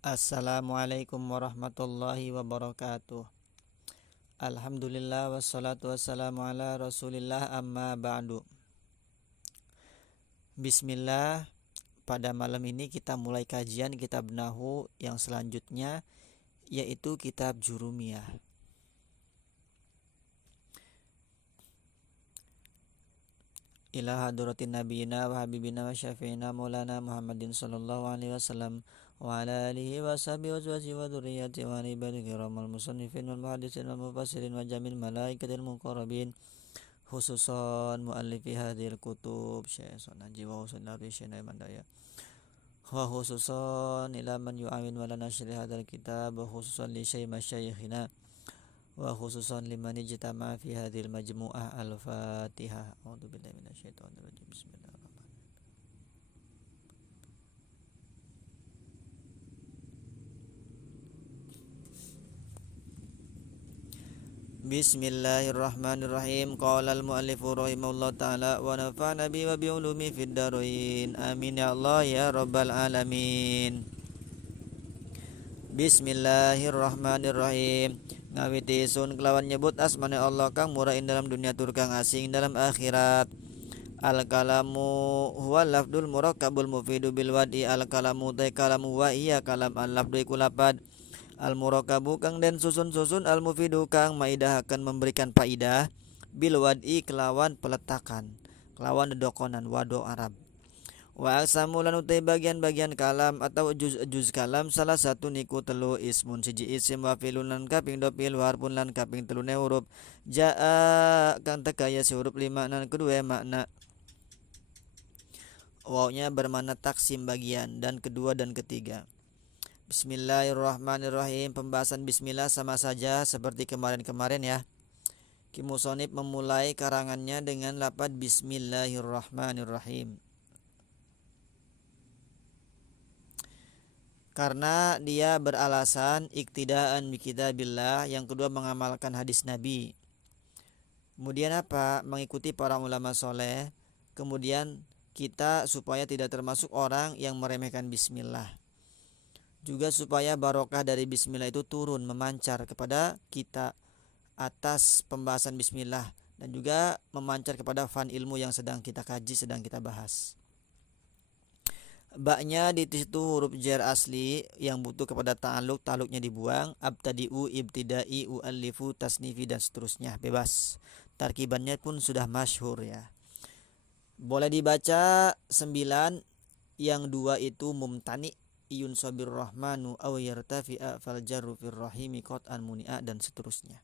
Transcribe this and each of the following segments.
Assalamualaikum warahmatullahi wabarakatuh. Alhamdulillah wassalatu wassalamu ala rasulillah amma ba'du. Bismillah. Pada malam ini kita mulai kajian kitab Nahwu yang selanjutnya, yaitu kitab Jurumiyah. Ila hadratin nabiyina wa habibina wa syafi'ina maulana Muhammadin sallallahu alaihi wasallam wa ala alihi wa sahbihi wa azwajihi wa dzurriyyatihi wa ibadihi kiramal musannifin wal muhaddisin wal mufassirin wa jamil malaikatil muqarrabin, khususan muallifi hadhil kutub Syekh Sonaji wa Husainari Syekh Mandaya, wa khususan ila man yu'awin wa lana syri hadzal kitab, wa khususan li syekh masyayikhina, wa khususan liman ijtama fi hadhil majmu'ah. Al-Fatihah. A'udzubillahi minasyaitonir rajim. Bismillahirrahmanirrahim. Bismillahirrahmanirrahim. Qala al-muallifu rahimahullah ta'ala wa nafa'na bi wa bi ulumi fid darain. Amin ya Allah ya rabbal alamin. Bismillahirrahmanirrahim. Ngawiti sun kelawan nyebut asmane Allah kang murahin dalam dunia tur kang asing dalam akhirat. Al-kalamu huwa lafdul murakkabul mufidu bil wadi. Al-kalamu ta kalamu wa iya kalam al-lafdu iku lapad. Al-murakkabu kang den susun-susun, al-mufidu kang maidah akan memberikan faidah, bil wadi kelawan peletakan, kelawan dedokonan wado Arab. Wa aksamu lan utai bagian-bagian kalam atau juz kalam salah satu niku telu ismun siji isim wa filun lan kaping 2 fil harfun lan kaping 3 huruf jaa kang tekaya si huruf 5 nan kedua makna wawnya bermakna taksim bagian dan kedua dan ketiga. Bismillahirrahmanirrahim. Pembahasan bismillah sama saja seperti kemarin-kemarin ya. Ki musonib memulai karangannya dengan lafaz bismillahirrahmanirrahim karena dia beralasan iktidaan bi kitabillah, yang kedua mengamalkan hadis Nabi, kemudian apa, mengikuti para ulama soleh, kemudian kita supaya tidak termasuk orang yang meremehkan bismillah, juga supaya barokah dari bismillah itu turun memancar kepada kita atas pembahasan bismillah, dan juga memancar kepada fan ilmu yang sedang kita kaji, sedang kita bahas. Baknya di situ huruf jar asli yang butuh kepada ta'aluk, ta'aluknya dibuang. Abtadi'u, ibtidai, u'allifu, tasnifi dan seterusnya bebas. Tarkibannya pun sudah masyhur ya. Boleh dibaca 9, yang 2 itu mumtani, iyun sabir rahmanu aw yartafi'a fal jarru fir rahimi qat'an muni'a dan seterusnya.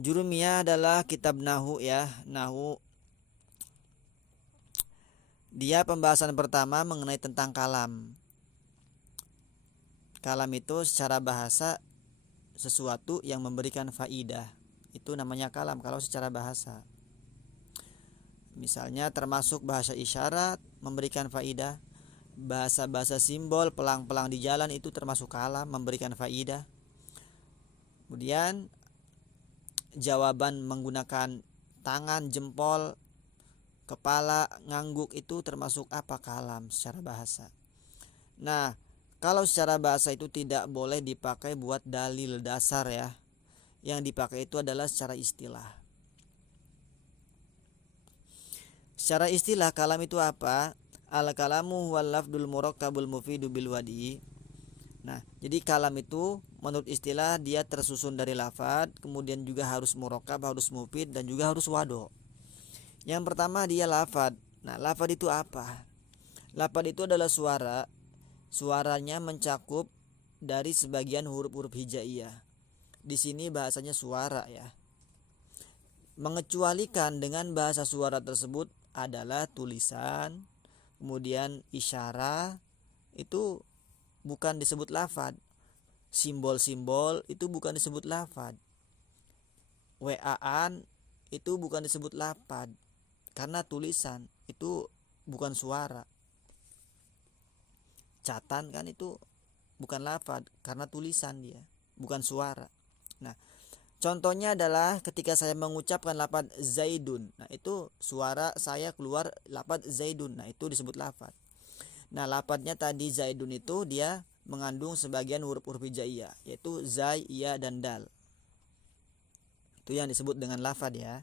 Jurumiyah adalah kitab Nahwu ya, Nahwu. Dia pembahasan pertama mengenai tentang kalam. Kalam itu secara bahasa sesuatu yang memberikan faidah. Itu namanya kalam kalau secara bahasa. Misalnya termasuk bahasa isyarat memberikan faidah. Bahasa-bahasa simbol, pelang-pelang di jalan itu termasuk kalam, memberikan faidah. Kemudian jawaban menggunakan tangan, jempol, kepala, ngangguk itu termasuk apa? Kalam secara bahasa. Nah, kalau secara bahasa itu tidak boleh dipakai buat dalil dasar ya. Yang dipakai itu adalah secara istilah. Secara istilah kalam itu apa? Al-kalamu huwal lafdul murakkabul mufidu bil wadi. Nah, jadi kalam itu menurut istilah dia tersusun dari lafad, kemudian juga harus murakkab, harus mufid, dan juga harus wado. Yang pertama dia lafad. Nah, lafad itu apa? Lafad itu adalah suara. Suaranya mencakup dari sebagian huruf-huruf hijaiyah. Di sini bahasanya suara ya. Mengecualikan dengan bahasa suara tersebut adalah tulisan, kemudian isyarat itu bukan disebut lafad. Simbol-simbol itu bukan disebut lafad. WA-an itu bukan disebut lafad. Karena tulisan itu bukan suara. Catan kan itu bukan lafad karena tulisan dia, bukan suara. Nah, contohnya adalah ketika saya mengucapkan lafad zaidun. Nah, itu suara saya keluar lafad zaidun. Nah, itu disebut lafad. Nah, lafadznya tadi Zaidun itu dia mengandung sebagian huruf-huruf hijaiyah, yaitu zai, ya, dan dal. Itu yang disebut dengan lafadz ya.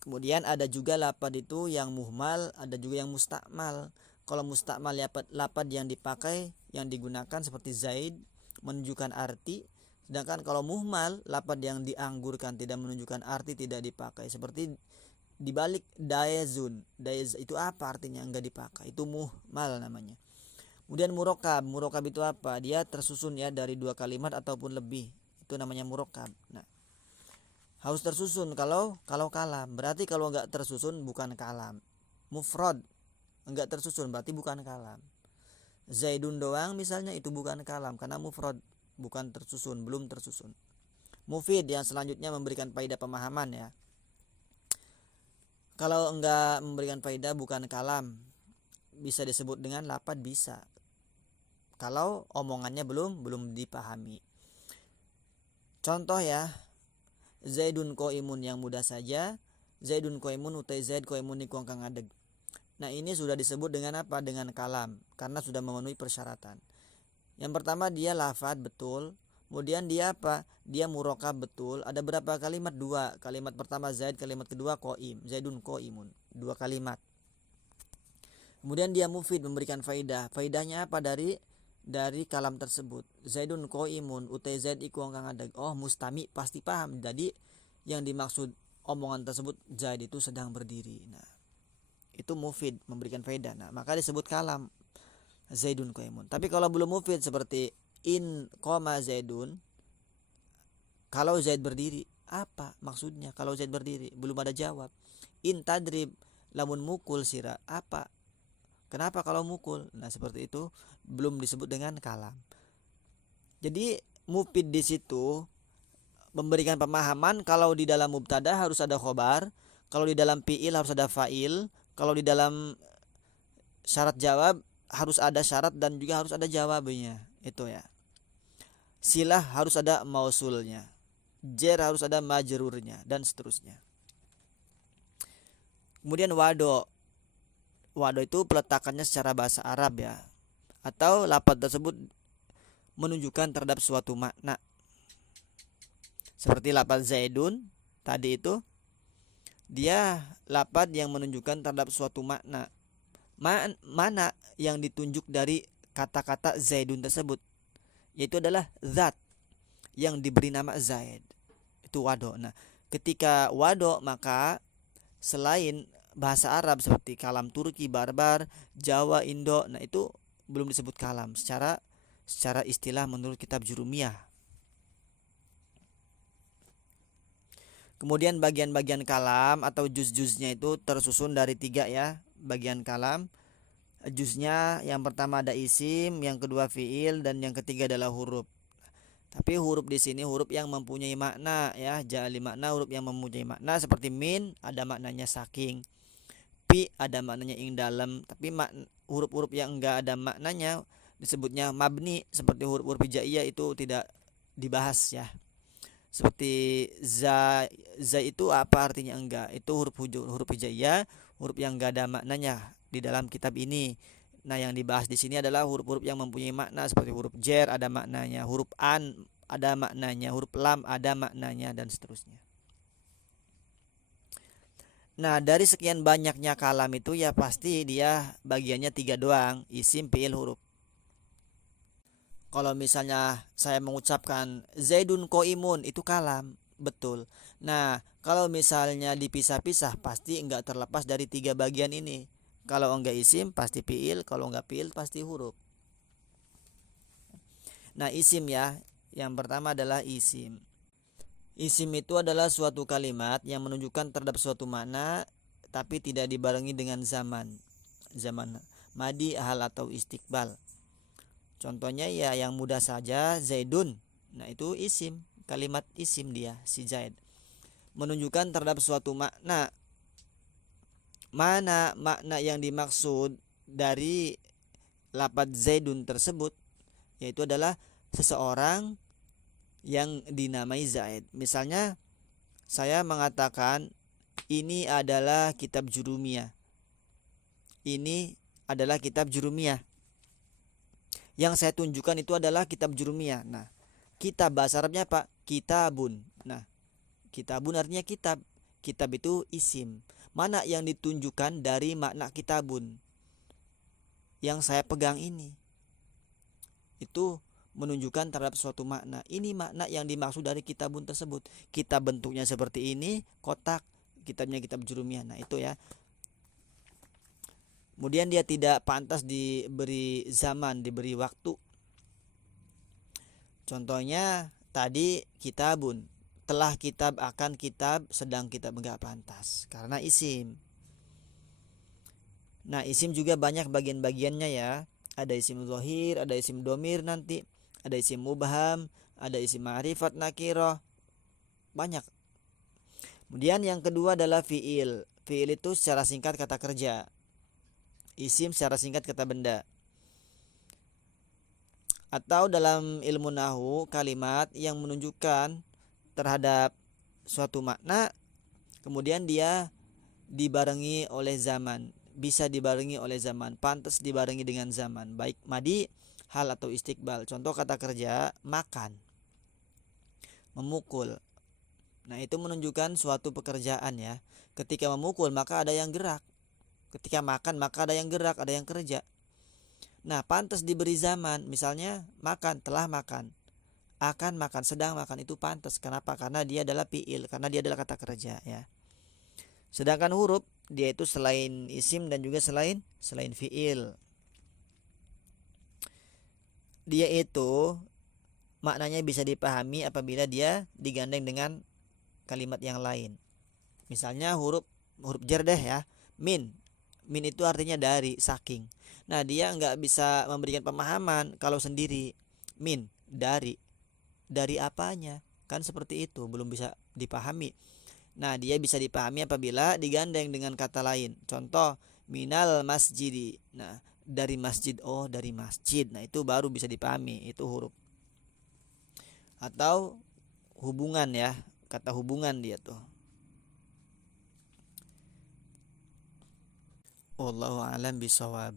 Kemudian ada juga lafadz itu yang muhmal, ada juga yang mustakmal. Kalau mustakmal lafadz yang dipakai, yang digunakan seperti zaid menunjukkan arti. Sedangkan kalau muhmal, lafadz yang dianggurkan tidak menunjukkan arti, tidak dipakai. Seperti dibalik daezun, daez itu apa artinya, enggak dipakai, itu muhmal namanya. Kemudian murokab itu apa, dia tersusun ya dari 2 kalimat ataupun lebih, itu namanya murokab. Nah, harus tersusun kalau kalam, berarti kalau enggak tersusun bukan kalam. Mufrad enggak tersusun berarti bukan kalam. Zaidun doang misalnya itu bukan kalam karena mufrad, bukan tersusun, belum tersusun. Mufid yang selanjutnya memberikan faedah pemahaman ya. Kalau enggak memberikan faedah bukan kalam, bisa disebut dengan lafadz, bisa. Kalau omongannya belum dipahami. Contoh ya, Zaidun qaimun yang mudah saja. Zaidun qaimun utai Zaid qaimun iku kang ngadeg. Nah, ini sudah disebut dengan apa? Dengan kalam, karena sudah memenuhi persyaratan. Yang pertama dia lafadz betul. Kemudian dia apa? Dia murokab betul. Ada berapa kalimat? 2. Kalimat pertama Zaid, kalimat kedua qaim. Zaidun qaimun. 2 kalimat. Kemudian dia mufid, memberikan faidah. Faidahnya apa dari kalam tersebut? Zaidun qaimun utai Zaid iku kang ngadeg. Oh, mustami pasti paham. Jadi yang dimaksud omongan tersebut Zaid itu sedang berdiri. Nah, itu mufid, memberikan faidah. Nah, maka disebut kalam. Zaidun qaimun. Tapi kalau belum mufid seperti in qama Zaidun, kalau Zaid berdiri, apa maksudnya? Kalau Zaid berdiri belum ada jawab. In tadrib, lamun mukul sira, apa? Kenapa kalau mukul? Nah, seperti itu belum disebut dengan kalam. Jadi mufid di situ memberikan pemahaman kalau di dalam mubtada harus ada khobar, kalau di dalam fiil harus ada fa'il, kalau di dalam syarat jawab harus ada syarat dan juga harus ada jawabnya. Itu ya. Silah harus ada mausulnya, jer harus ada majrurnya, dan seterusnya. Kemudian wado itu peletakannya secara bahasa Arab ya, atau lafadz tersebut menunjukkan terhadap suatu makna. Seperti lafadz Zaidun tadi itu, dia lafadz yang menunjukkan terhadap suatu makna. Mana yang ditunjuk dari kata-kata Zaidun tersebut, yaitu adalah zat yang diberi nama Zaid, itu wado. Nah, ketika wado maka selain bahasa Arab seperti kalam Turki, Barbar, Jawa, Indo, nah itu belum disebut kalam secara istilah menurut kitab Jurumiyah. Kemudian bagian-bagian kalam atau juz-juznya itu tersusun dari 3 ya, bagian kalam. Juznya yang pertama ada isim, yang kedua fiil, dan yang ketiga adalah huruf. Tapi huruf di sini huruf yang mempunyai makna ya, ja'ali makna, huruf yang mempunyai makna seperti min ada maknanya saking, pi ada maknanya ing dalam. Tapi huruf-huruf yang enggak ada maknanya disebutnya mabni, seperti huruf-huruf hijaiyah itu tidak dibahas ya. Seperti za itu apa artinya enggak, itu huruf hijaiyah, huruf yang enggak ada maknanya di dalam kitab ini. Nah, yang dibahas di sini adalah huruf-huruf yang mempunyai makna seperti huruf jer ada maknanya, huruf an ada maknanya, huruf lam ada maknanya, dan seterusnya. Nah, dari sekian banyaknya kalam itu ya pasti dia bagiannya 3 doang, isim, fiil, huruf. Kalau misalnya saya mengucapkan Zaidun qaimun, itu kalam, betul. Nah, kalau misalnya dipisah-pisah pasti enggak terlepas dari 3 bagian ini. Kalau enggak isim pasti fiil, kalau enggak fiil pasti huruf. Nah, isim ya, yang pertama adalah isim. Isim itu adalah suatu kalimat yang menunjukkan terhadap suatu makna tapi tidak dibarengi dengan zaman madi, hal, atau istiqbal. Contohnya ya yang mudah saja Zaidun. Nah, itu isim, kalimat isim dia, si Zaid. Menunjukkan terhadap suatu makna. Mana makna yang dimaksud dari lafadz Zaidun tersebut, yaitu adalah seseorang yang dinamai Zaid. Misalnya saya mengatakan ini adalah kitab Jurumiyah. ini adalah kitab jurumiyah. Yang saya tunjukkan itu adalah kitab jurumiyah. Nah, kitab bahasa Arabnya apa? Kitabun. Nah, kitabun artinya kitab. Kitab itu isim. Mana yang ditunjukkan dari makna kitabun? Yang saya pegang ini. Itu menunjukkan terhadap suatu makna. Ini makna yang dimaksud dari kitabun tersebut. Kitab bentuknya seperti ini, kotak. Kitabnya kitab jurumiyah. Nah, itu ya. Kemudian dia tidak pantas diberi zaman, diberi waktu. Contohnya tadi kitabun, telah kitab, akan kitab, sedang kitab, enggak pantas karena isim. Nah, isim juga banyak bagian-bagiannya ya. Ada isim zahir, ada isim domir nanti, ada isim mubham, ada isim ma'rifat nakirah. Banyak. Kemudian yang kedua adalah fiil. Fiil itu secara singkat kata kerja. Isim secara singkat kata benda. Atau dalam ilmu nahu kalimat yang menunjukkan terhadap suatu makna kemudian dia dibarengi oleh zaman, bisa dibarengi oleh zaman, pantas dibarengi dengan zaman, baik madi, hal atau istiqbal. Contoh kata kerja makan, memukul. Nah, itu menunjukkan suatu pekerjaan ya. Ketika memukul maka ada yang gerak. Ketika makan maka ada yang gerak, ada yang kerja. Nah, pantas diberi zaman, misalnya makan, telah makan, akan makan, sedang makan, itu pantas. Kenapa? Karena dia adalah fiil, karena dia adalah kata kerja ya. Sedangkan huruf dia itu selain isim dan juga selain fiil. Dia itu maknanya bisa dipahami apabila dia digandeng dengan kalimat yang lain. Misalnya huruf jar deh ya, min. Min itu artinya dari, saking. Nah, dia nggak bisa memberikan pemahaman kalau sendiri. Min, dari apanya? Kan seperti itu, belum bisa dipahami. Nah, dia bisa dipahami apabila digandeng dengan kata lain. Contoh, minal masjidi. Nah, dari masjid, oh dari masjid. Nah, itu baru bisa dipahami, itu huruf. Atau hubungan ya, kata hubungan dia tuh. Wallahu a'lam bishawab.